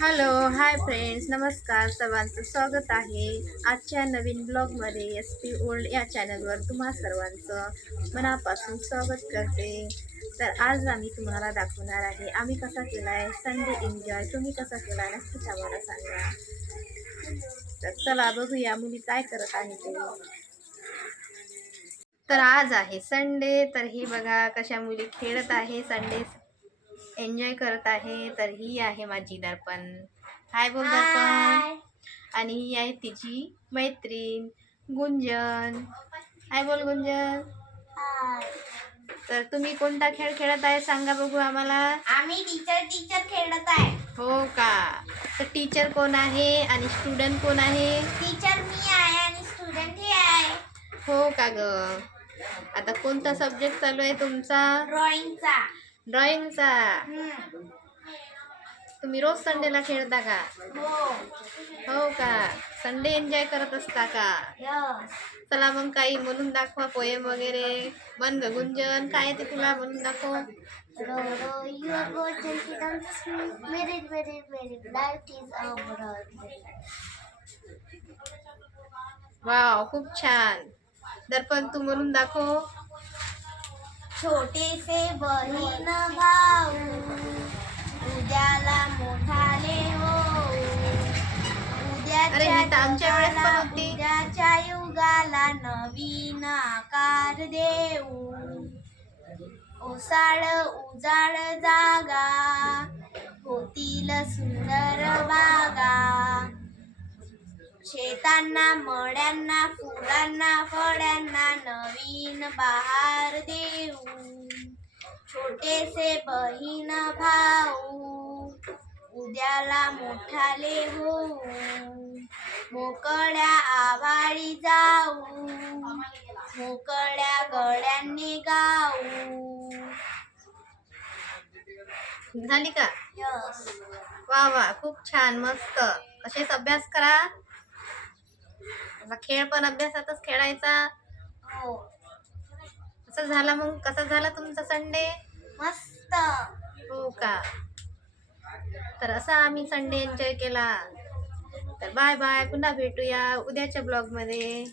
Hello, hi friends, नमस्कार. सर्वांचं स्वागत आहे आजच्या नवीन ब्लॉगमध्ये. एस पी ओल्ड या चॅनलवर तुम्हा सर्वांचं मनापासून स्वागत करते. तर आज आम्ही तुम्हाला दाखवणार आहे आम्ही कसा केला आहे संडे एन्जॉय. तुम्ही कसा केला आहे नक्कीच आम्हाला सांगा. तर चला बघूया मुली काय करत आहे ते. तर आज आहे संडे, तर ही बघा कशा मुली खेळत आहे, संडे एन्जॉय करत आहे. तर ही आहे माझी दर्पण. हाय बोल दर्पण. आणि ही आहे तिची मैत्रीण गुंजन. हाय बोल गुंजन. तर तुम्ही कोणता खेळ खेळत आहे सांगा बघू आम्हाला. आम्ही टीचर टीचर खेळत आहे. हो का. तर टीचर कोण आहे आणि स्टुडंट कोण आहे? टीचर मी आहे आणि स्टुडंट हे आहे. हो का ग. आता कोणता सब्जेक्ट चालू आहे तुमचा? ड्रॉइंगचा. ड्रॉइंगचा. तुम्ही रोज संडेला खेळता का? हो का. संडे एन्जॉय करत असता का? चला मग काही म्हणून दाखवा, पोएम वगैरे मन ग गुंजन. काय ते तुला म्हणून दाखव. वाव, खूप छान. दर्पण तू म्हणून दाखव. छोटेसे बहीण भाऊ उद्याला मोठाले हो. अरे ही तर आमच्या वेळेस पण होती. उद्याच्या युगाला नवीन आकार देऊ. ओसाड उजाड जागा होतील सुंदर बागा. शेतांना मड्यांना फुलांना फळ्यांना नवीन बहार देऊ. छोटेसे बहीण भाऊ उद्याला मोठाले होऊ. मोकळ्या आभाळी जाऊ मोकळ्या गड्यांनी गाऊ. झाली का? वा वा, खूप छान, मस्त. असेच अभ्यास करा. खेळ पण अभ्यासातच खेळायचा. हो. कसं झाला मग, कसा झाला तुमचा संडे? मस्त. हो का. तर असा आम्ही संडे एन्जॉय केला. तर बाय बाय, पुन्हा भेटूया उद्याच्या ब्लॉग मध्ये.